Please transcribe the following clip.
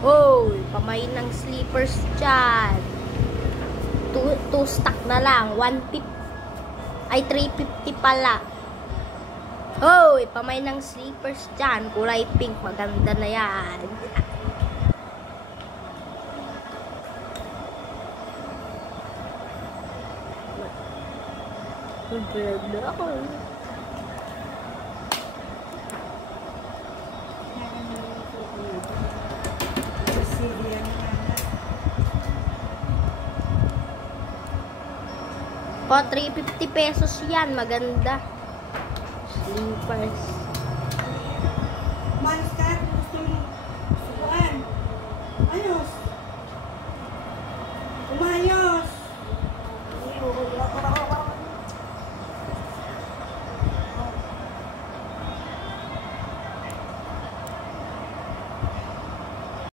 Oh, pamay ng slippers dyan. 2 stock na lang. 150. Ay, 350 pala. Oh, pamay ng slippers dyan. Kulay pink. Maganda na yan. Maganda ako. Po, 350 pesos yan. Maganda. Slippers.